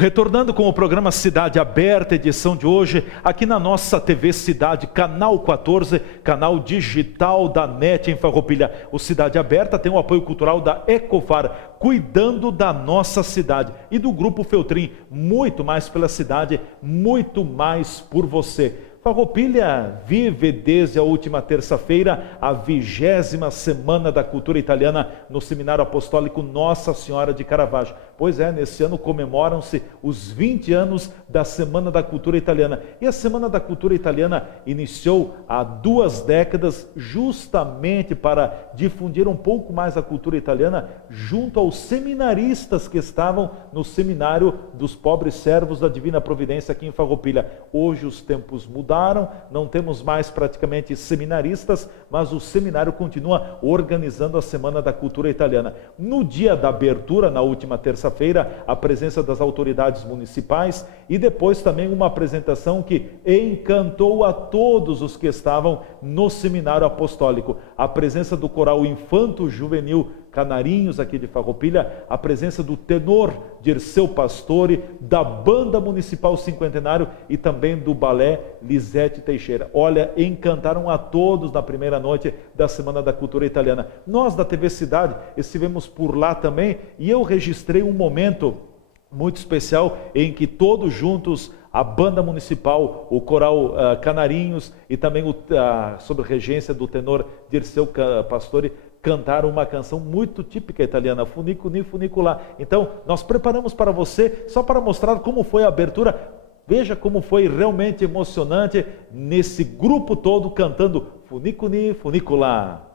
Retornando com o programa Cidade Aberta, edição de hoje, aqui na nossa TV Cidade, canal 14, canal digital da NET em Farroupilha. O Cidade Aberta tem o apoio cultural da Ecofar, cuidando da nossa cidade, e do Grupo Feltrin, muito mais pela cidade, muito mais por você. Farroupilha vive desde a última terça-feira a 20ª Semana da Cultura Italiana no Seminário Apostólico Nossa Senhora de Caravaggio. Pois é, nesse ano comemoram-se os 20 anos da Semana da Cultura Italiana. E a Semana da Cultura Italiana iniciou há 2 décadas justamente para difundir um pouco mais a cultura italiana junto aos seminaristas que estavam no Seminário dos Pobres Servos da Divina Providência aqui em Farroupilha. Hoje os tempos mudaram, não temos mais praticamente seminaristas, mas o seminário continua organizando a Semana da Cultura Italiana. No dia da abertura, na última terça-feira, a presença das autoridades municipais e depois também uma apresentação que encantou a todos os que estavam no Seminário Apostólico. A presença do coral Infanto Juvenil Canarinhos aqui de Farroupilha, a presença do tenor Dirceu Pastore, da Banda Municipal Cinquentenário e também do balé Lisete Teixeira. Olha, encantaram a todos na primeira noite da Semana da Cultura Italiana. Nós da TV Cidade estivemos por lá também e eu registrei um momento muito especial em que todos juntos, a Banda Municipal, o coral Canarinhos e também sob regência do tenor Dirceu Pastore, cantaram uma canção muito típica italiana, Funicuni Funicular. Então, nós preparamos para você, só para mostrar como foi a abertura. Veja como foi realmente emocionante nesse grupo todo cantando Funicuni Funicular.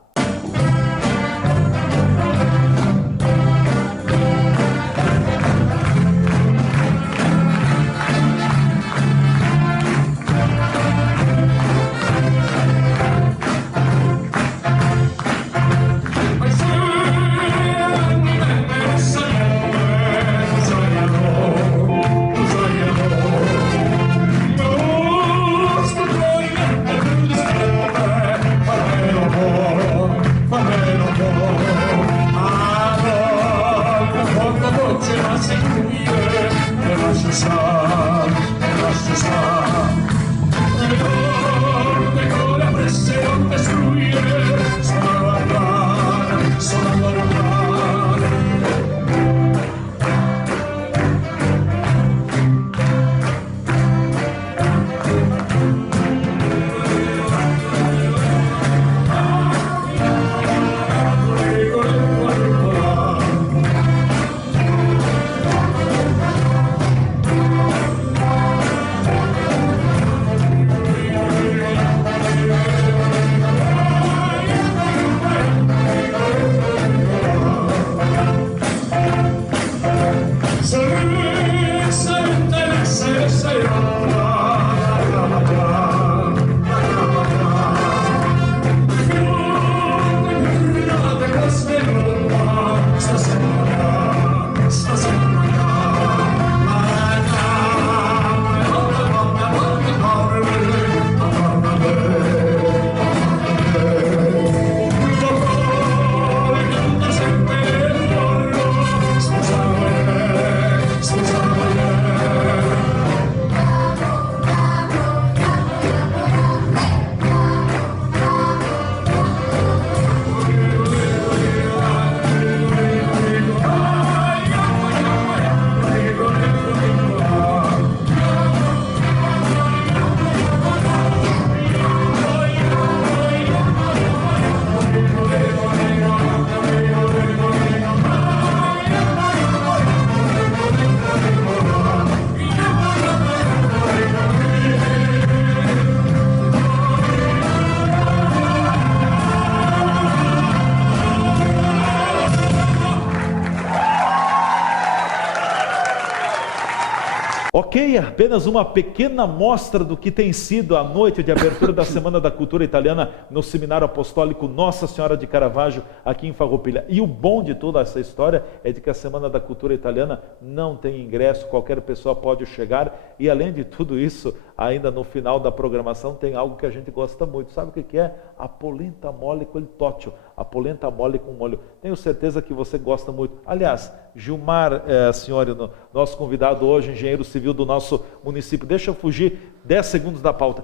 Ok, apenas uma pequena amostra do que tem sido a noite de abertura da Semana da Cultura Italiana no Seminário Apostólico Nossa Senhora de Caravaggio, aqui em Farroupilha. E o bom de toda essa história é de que a Semana da Cultura Italiana não tem ingresso, qualquer pessoa pode chegar e, além de tudo isso, ainda no final da programação tem algo que a gente gosta muito. Sabe o que é? A polenta mole com il toccio. a polenta mole com molho. Tenho certeza que você gosta muito. Aliás, Gilmar, senhor, nosso convidado hoje, engenheiro civil do nosso município, deixa eu fugir 10 segundos da pauta.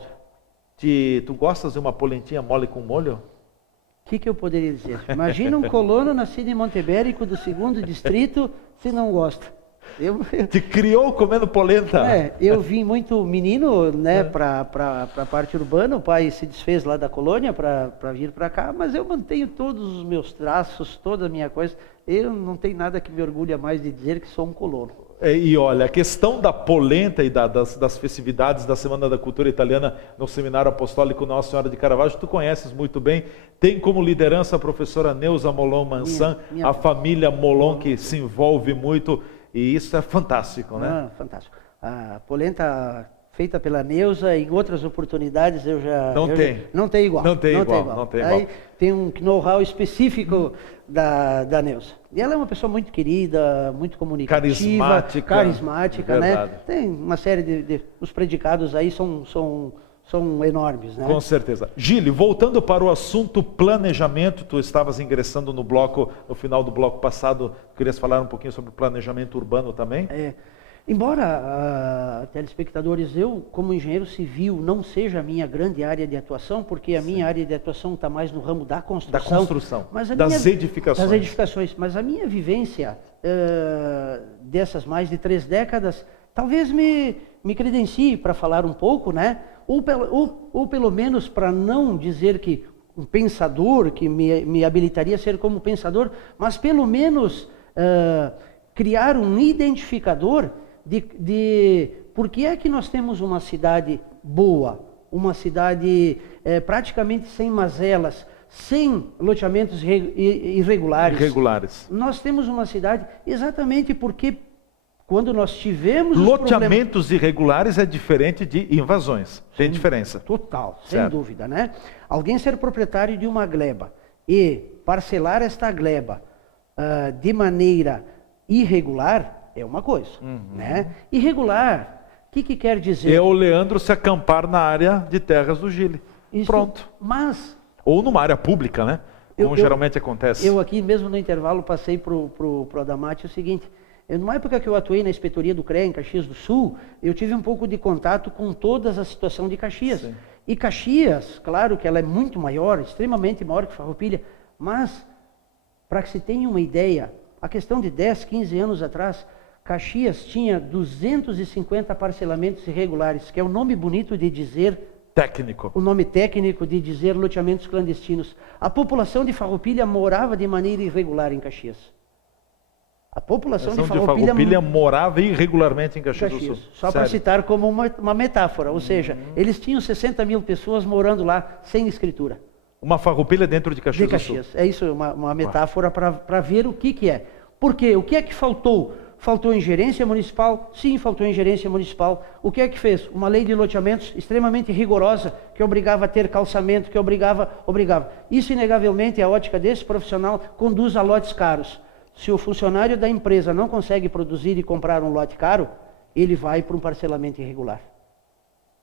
Tu gostas de uma polentinha mole com molho? O que eu poderia dizer? Imagina um colono nascido em Montebérico, do 2º distrito, se não gosta. Te criou comendo polenta? Eu vim muito menino, né, para a parte urbana. O pai se desfez lá da colônia para vir para cá, mas eu mantenho todos os meus traços, toda a minha coisa. Eu não tenho nada que me orgulhe mais de dizer que sou um colono. E olha, a questão da polenta e das festividades da Semana da Cultura Italiana no Seminário Apostólico Nossa Senhora de Caravaggio, tu conheces muito bem. Tem como liderança a professora Neuza Molon Mansan, a família Molon que se envolve muito, e isso é fantástico, né? Fantástico. A polenta feita pela Neuza, em outras oportunidades eu já... Não tem igual. Não tem igual. Aí tem um know-how específico da Neuza. E ela é uma pessoa muito querida, muito comunicativa. Carismática, né? Tem uma série os predicados aí são enormes, né? Com certeza. Gili, voltando para o assunto planejamento, tu estavas ingressando no bloco, no final do bloco passado, querias falar um pouquinho sobre planejamento urbano também? Embora, telespectadores, eu como engenheiro civil não seja a minha grande área de atuação, porque a minha área de atuação está mais no ramo da construção. Das edificações. Mas a minha vivência dessas mais de 3 décadas, talvez me credencie para falar um pouco, né? Ou pelo menos para não dizer que um pensador, que me habilitaria a ser como pensador, mas pelo menos criar um identificador de por que é que nós temos uma cidade boa, uma cidade praticamente sem mazelas, sem loteamentos irregulares. Nós temos uma cidade exatamente porque quando nós tivemos loteamentos irregulares é diferente de invasões. Tem diferença. Total, sem dúvida, né? Alguém ser proprietário de uma gleba e parcelar esta gleba de maneira irregular é uma coisa, né? Irregular, o que quer dizer? É o Leandro se acampar na área de terras do Gili. Pronto. Ou numa área pública, né? Como geralmente acontece. Eu aqui mesmo no intervalo passei pro Adamati o seguinte: numa época que eu atuei na inspetoria do CREA em Caxias do Sul, eu tive um pouco de contato com toda a situação de Caxias. Sim. E Caxias, claro que ela é muito maior, extremamente maior que Farroupilha, mas para que se tenha uma ideia, a questão de 10, 15 anos atrás, Caxias tinha 250 parcelamentos irregulares, que é o nome bonito de dizer... Técnico. O nome técnico de dizer loteamentos clandestinos. A população de Farroupilha morava de maneira irregular em Caxias. A população de Farroupilha morava irregularmente em Caxias do Sul. Só para citar como uma metáfora, ou seja, eles tinham 60 mil pessoas morando lá sem escritura. Uma Farroupilha dentro de Caxias do Sul. É isso, uma metáfora para ver o que é. Porque o que é que faltou? Faltou ingerência municipal? Sim, faltou ingerência municipal. O que é que fez? Uma lei de loteamentos extremamente rigorosa, que obrigava a ter calçamento, que obrigava. Isso, inegavelmente, a ótica desse profissional conduz a lotes caros. Se o funcionário da empresa não consegue produzir e comprar um lote caro, ele vai para um parcelamento irregular.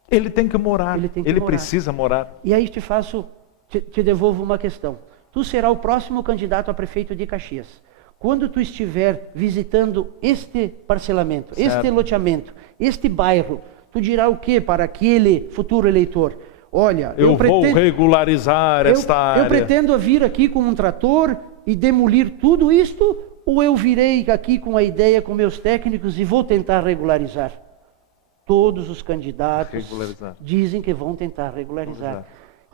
Ele tem que morar, ele precisa morar. E aí te devolvo uma questão. Tu será o próximo candidato a prefeito de Caxias. Quando tu estiver visitando este parcelamento, este loteamento, este bairro, tu dirá o que para aquele futuro eleitor? Olha, eu vou regularizar esta área. Eu pretendo vir aqui com um trator e demolir tudo isto, ou eu virei aqui com a ideia com meus técnicos e vou tentar regularizar? Todos os candidatos dizem que vão tentar regularizar.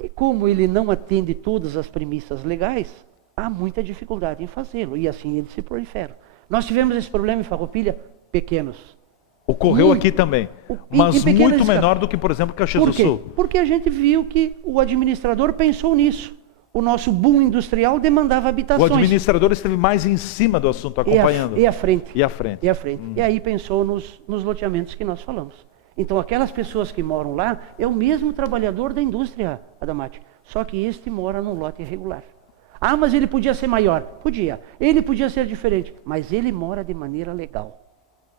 E como ele não atende todas as premissas legais, há muita dificuldade em fazê-lo, e assim ele se prolifera. Nós tivemos esse problema em Farroupilha, pequenos. Ocorreu aqui também, mas muito menor do que, por exemplo, Caxias do Sul. Porque a gente viu que o administrador pensou nisso. O nosso boom industrial demandava habitações. O administrador esteve mais em cima do assunto, acompanhando. E à frente. E aí pensou nos loteamentos que nós falamos. Então, aquelas pessoas que moram lá, é o mesmo trabalhador da indústria, Adamati. Só que este mora num lote irregular. Ah, mas ele podia ser maior. Podia. Ele podia ser diferente. Mas ele mora de maneira legal.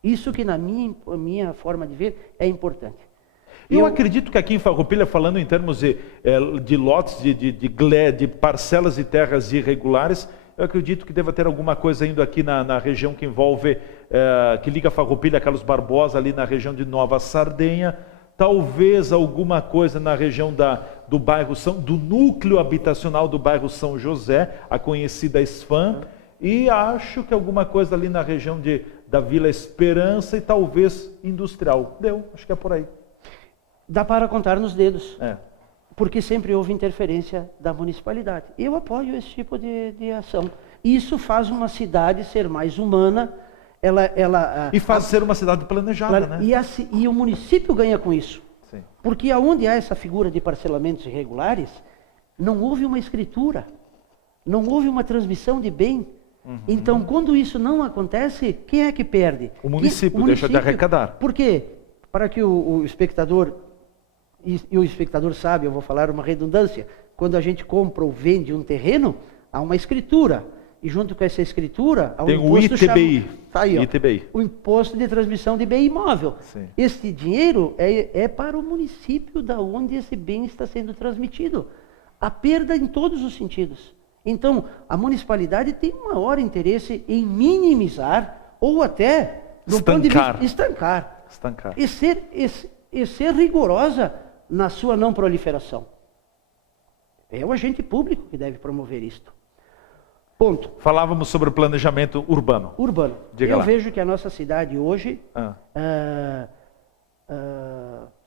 Isso que na minha forma de ver é importante. Eu acredito que aqui em Farroupilha, falando em termos de lotes, de parcelas de terras irregulares, eu acredito que deva ter alguma coisa indo aqui na região que envolve, que liga Farroupilha a Carlos Barbosa, ali na região de Nova Sardenha, talvez alguma coisa na região do bairro do núcleo habitacional do bairro São José, a conhecida SFAM, e acho que alguma coisa ali na região da Vila Esperança e talvez industrial. Acho que é por aí. Dá para contar nos dedos, porque sempre houve interferência da municipalidade. Eu apoio esse tipo de ação. Isso faz uma cidade ser mais humana. E faz ser uma cidade planejada, né? E o município ganha com isso. Sim. Porque aonde há essa figura de parcelamentos irregulares, não houve uma escritura, não houve uma transmissão de bem. Então, quando isso não acontece, quem é que perde? O município deixa de arrecadar. Por quê? Para que o espectador, e o espectador sabe, eu vou falar uma redundância, quando a gente compra ou vende um terreno, há uma escritura. E junto com essa escritura, há um tem o ITBI. Tá aí, ITBI. O Imposto de Transmissão de Bem Imóvel. Sim. Esse dinheiro é para o município da onde esse bem está sendo transmitido. A perda em todos os sentidos. Então, a municipalidade tem um maior interesse em minimizar ou até, do ponto de vista, estancar. E ser rigorosa na sua não proliferação. É o agente público que deve promover isto. Ponto. Falávamos sobre o planejamento urbano. Eu vejo que a nossa cidade hoje,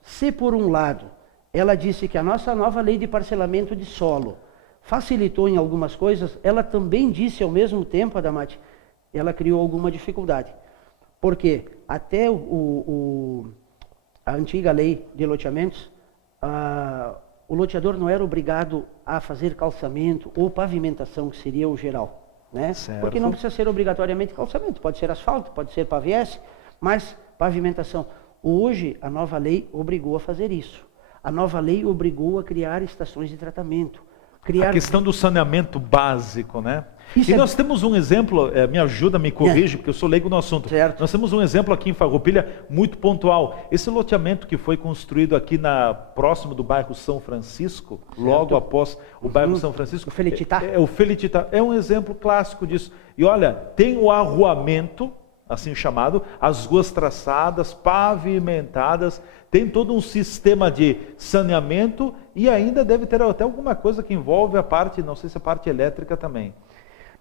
se por um lado, ela disse que a nossa nova lei de parcelamento de solo facilitou em algumas coisas, ela também disse ao mesmo tempo, Adamati, ela criou alguma dificuldade. Porque até a antiga lei de loteamentos, o loteador não era obrigado a fazer calçamento ou pavimentação, que seria o geral, né? Porque não precisa ser obrigatoriamente calçamento, pode ser asfalto, pode ser paviés, mas pavimentação. Hoje, a nova lei obrigou a fazer isso. A nova lei obrigou a criar estações de tratamento. A questão do saneamento básico, né? E nós temos um exemplo, me ajuda, me corrige, porque eu sou leigo no assunto. Certo. Nós temos um exemplo aqui em Farroupilha muito pontual. Esse loteamento que foi construído aqui próximo do bairro São Francisco, logo após o bairro São Francisco. O Felititá. O Felititá é um exemplo clássico disso. E olha, tem o arruamento, assim chamado, as ruas traçadas, pavimentadas, tem todo um sistema de saneamento e ainda deve ter até alguma coisa que envolve a parte, não sei se a parte elétrica também.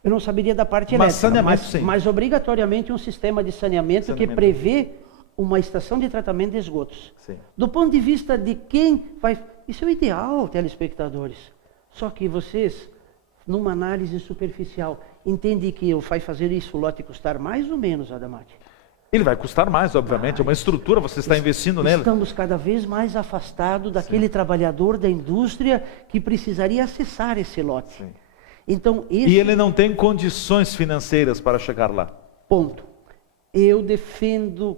Eu não saberia da parte elétrica, mas obrigatoriamente um sistema de saneamento que prevê uma estação de tratamento de esgotos. Sim. Do ponto de vista de quem vai... Isso é o ideal, telespectadores. Só que vocês, numa análise superficial, entendem que vai fazer isso o lote custar mais ou menos, Adamati? Ele vai custar mais, obviamente, é uma estrutura, você está investindo nele. Estamos cada vez mais afastados daquele trabalhador da indústria que precisaria acessar esse lote. Sim. Então, e ele não tem condições financeiras para chegar lá. Ponto. Eu defendo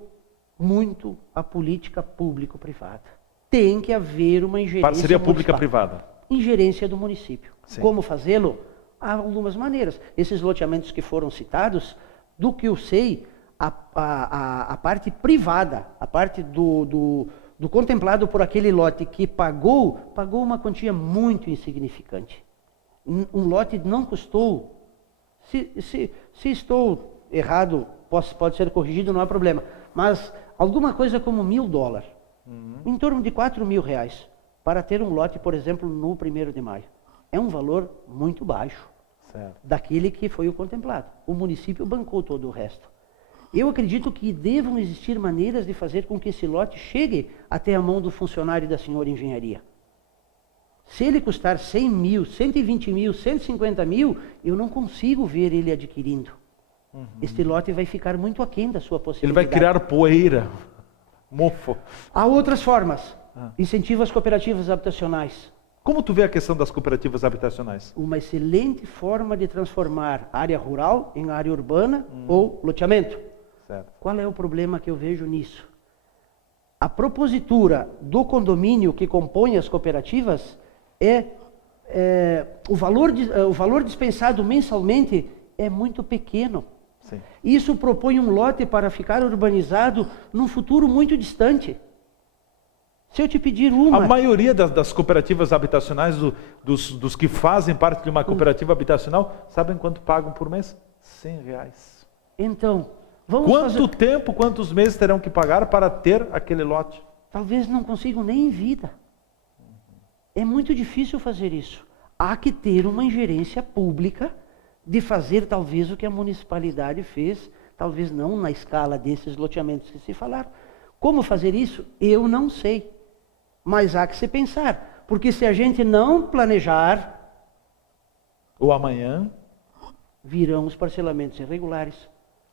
muito a política público-privada. Tem que haver uma ingerência Parceria pública-privada. Ingerência do município. Sim. Como fazê-lo? Há algumas maneiras. Esses loteamentos que foram citados, do que eu sei, a parte privada, a parte do contemplado por aquele lote que pagou uma quantia muito insignificante. Um lote não custou, se estou errado, pode ser corrigido, não há problema, mas alguma coisa como $1.000, em torno de R$4.000, para ter um lote, por exemplo, no 1º de maio. É um valor muito baixo, daquele que foi o contemplado. O município bancou todo o resto. Eu acredito que devam existir maneiras de fazer com que esse lote chegue até a mão do funcionário da senhora engenharia. Se ele custar 100 mil, 120 mil, 150 mil, eu não consigo ver ele adquirindo. Este lote vai ficar muito aquém da sua possibilidade. Ele vai criar poeira, mofo. Há outras formas. Incentivo às cooperativas habitacionais. Como tu vê a questão das cooperativas habitacionais? Uma excelente forma de transformar área rural em área urbana ou loteamento. Certo. Qual é o problema que eu vejo nisso? A propositura do condomínio que compõe as cooperativas o valor dispensado mensalmente é muito pequeno. Sim. Isso propõe um lote para ficar urbanizado num futuro muito distante. Se eu te pedir uma... A maioria das cooperativas habitacionais, dos que fazem parte de uma cooperativa habitacional, sabem quanto pagam por mês? R$100. Então, quanto tempo, quantos meses terão que pagar para ter aquele lote? Talvez não consigam nem em vida. É muito difícil fazer isso. Há que ter uma ingerência pública de fazer talvez o que a municipalidade fez, talvez não na escala desses loteamentos que se falaram. Como fazer isso? Eu não sei. Mas há que se pensar. Porque se a gente não planejar... O amanhã... virão os parcelamentos irregulares.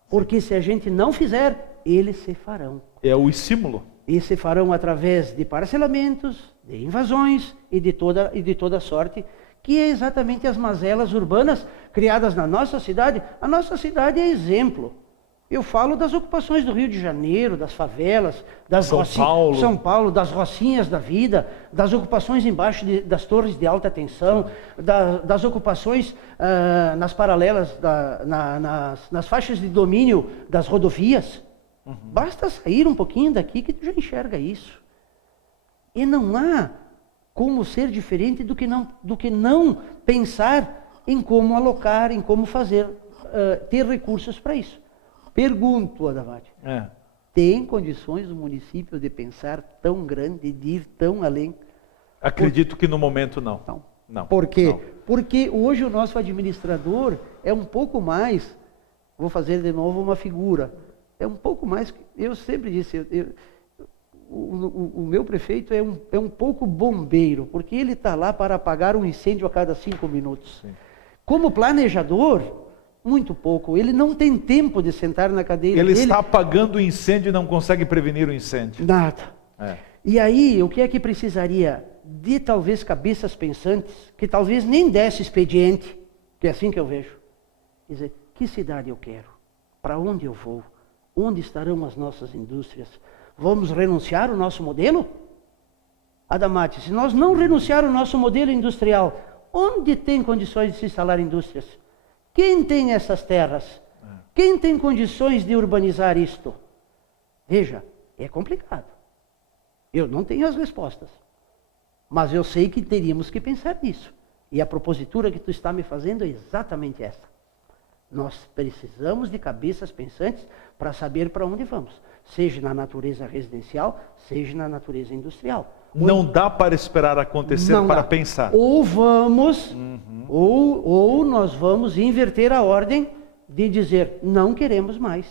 Porque se a gente não fizer, eles se farão. É o estímulo. E se farão através de parcelamentos, de invasões e de toda sorte, que é exatamente as mazelas urbanas criadas na nossa cidade. A nossa cidade é exemplo. Eu falo das ocupações do Rio de Janeiro, das favelas, São Paulo, das rocinhas da vida, das ocupações embaixo das torres de alta tensão, das ocupações nas paralelas, nas faixas de domínio das rodovias. Uhum. Basta sair um pouquinho daqui que tu já enxerga isso. E não há como ser diferente do que não pensar em como alocar, em como fazer, ter recursos para isso. Pergunto, Adamati, tem condições o município de pensar tão grande, de ir tão além? Acredito que no momento não. Não. Por quê? Não. Porque hoje o nosso administrador é um pouco mais, vou fazer de novo uma figura, é um pouco mais, eu sempre disse, o meu prefeito é um pouco bombeiro, porque ele está lá para apagar um incêndio a cada 5 minutos. Sim. Como planejador, muito pouco. Ele não tem tempo de sentar na cadeira dele. Ele está apagando o incêndio e não consegue prevenir o incêndio. Nada. E aí, o que é que precisaria? De talvez cabeças pensantes, que talvez nem desse expediente, que é assim que eu vejo. Quer dizer, que cidade eu quero? Para onde eu vou? Onde estarão as nossas indústrias? Vamos renunciar ao nosso modelo? Adamati, se nós não renunciar ao nosso modelo industrial, onde tem condições de se instalar indústrias? Quem tem essas terras? Quem tem condições de urbanizar isto? Veja, é complicado. Eu não tenho as respostas. Mas eu sei que teríamos que pensar nisso. E a propositura que tu está me fazendo é exatamente essa. Nós precisamos de cabeças pensantes para saber para onde vamos. Seja na natureza residencial, seja na natureza industrial. Não dá para esperar acontecer para pensar. Ou vamos, ou nós vamos inverter a ordem de dizer, não queremos mais.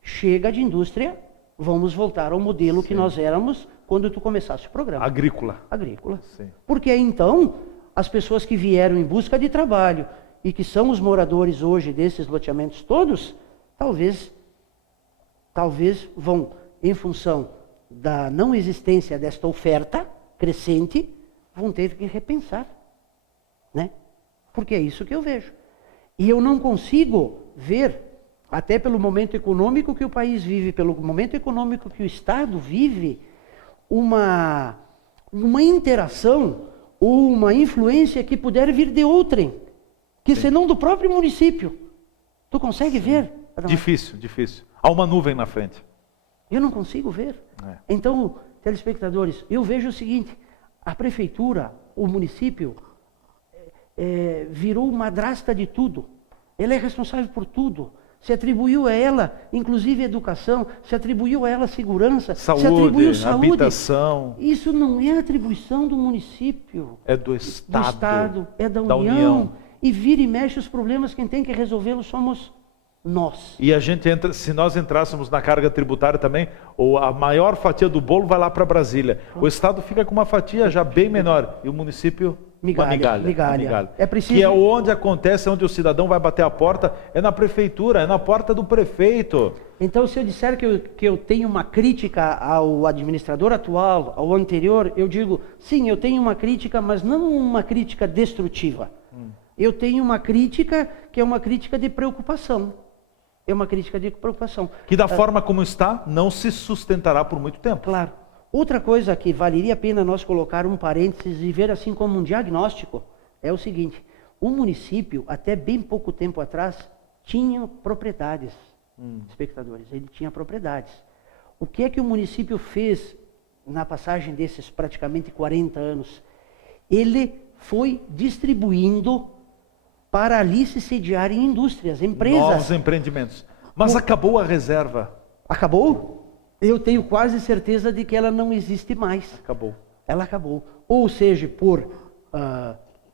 Chega de indústria, vamos voltar ao modelo que nós éramos quando tu começaste o programa. Agrícola. Sim. Porque então, as pessoas que vieram em busca de trabalho e que são os moradores hoje desses loteamentos todos, talvez vão, em função da não existência desta oferta crescente, vão ter que repensar, né? Porque é isso que eu vejo. E eu não consigo ver, até pelo momento econômico que o país vive, pelo momento econômico que o Estado vive, uma interação ou uma influência que puder vir de outrem, que senão do próprio município. Tu consegue ver? Difícil. Há uma nuvem na frente. Eu não consigo ver. Então, telespectadores, eu vejo o seguinte, a prefeitura, o município, virou madrasta de tudo. Ela é responsável por tudo. Se atribuiu a ela, inclusive educação, se atribuiu a ela segurança, saúde, se atribuiu saúde. Habitação. Isso não é atribuição do município. É do Estado. Do Estado, é da União. E vira e mexe os problemas, quem tem que resolvê-los somos nós. E a gente entra, se nós entrássemos na carga tributária também, ou a maior fatia do bolo vai lá para Brasília. O Estado fica com uma fatia já bem menor e o município migalha. É preciso... Que é onde acontece, onde o cidadão vai bater a porta, é na prefeitura, é na porta do prefeito. Então, se eu disser que eu tenho uma crítica ao administrador atual, ao anterior, eu digo, sim, eu tenho uma crítica, mas não uma crítica destrutiva. Eu tenho uma crítica que é uma crítica de preocupação. É uma crítica de preocupação. Que da forma como está, não se sustentará por muito tempo. Claro. Outra coisa que valeria a pena nós colocar um parênteses e ver assim como um diagnóstico, é o seguinte, o município, até bem pouco tempo atrás, tinha propriedades, espectadores, ele tinha propriedades. O que é que o município fez na passagem desses praticamente 40 anos, ele foi distribuindo para ali se sediarem indústrias, empresas. Novos empreendimentos. Mas acabou a reserva. Acabou? Eu tenho quase certeza de que ela não existe mais. Acabou. Ela acabou. Ou seja, por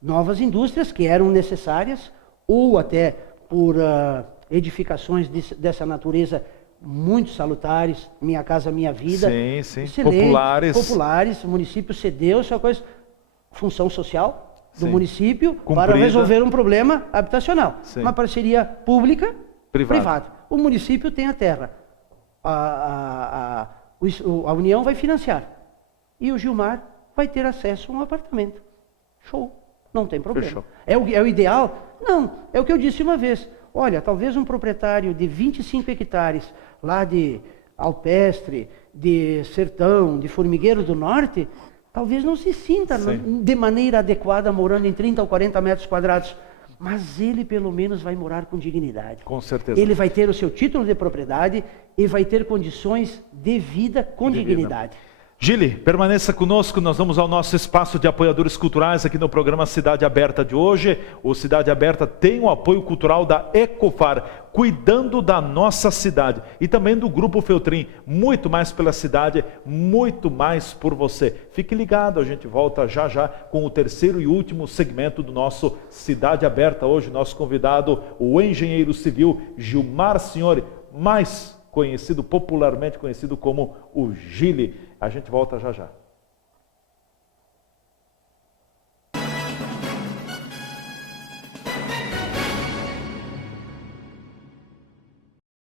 novas indústrias que eram necessárias, ou até por edificações dessa natureza muito salutares, Minha Casa Minha Vida. Sim. Populares. O município cedeu essa coisa, função social do município cumprida, para resolver um problema habitacional. Sim. Uma parceria pública, privada. O município tem a terra. A União vai financiar. E o Gilmar vai ter acesso a um apartamento. Show. Não tem problema. É o ideal? Não. É o que eu disse uma vez. Olha, talvez um proprietário de 25 hectares, lá de Alpestre, de Sertão, de Formigueiro do Norte, talvez não se sinta de maneira adequada morando em 30 ou 40 metros quadrados. Mas ele pelo menos vai morar com dignidade. Com certeza. Ele vai ter o seu título de propriedade e vai ter condições de vida com dignidade. Gili, permaneça conosco, nós vamos ao nosso espaço de apoiadores culturais aqui no programa Cidade Aberta de hoje. O Cidade Aberta tem o apoio cultural da Ecofar, cuidando da nossa cidade, e também do Grupo Feltrin, muito mais pela cidade, muito mais por você. Fique ligado, a gente volta já já com o terceiro e último segmento do nosso Cidade Aberta. Hoje nosso convidado, o engenheiro civil Gilmar Signori, popularmente conhecido como o Gili. A gente volta já já.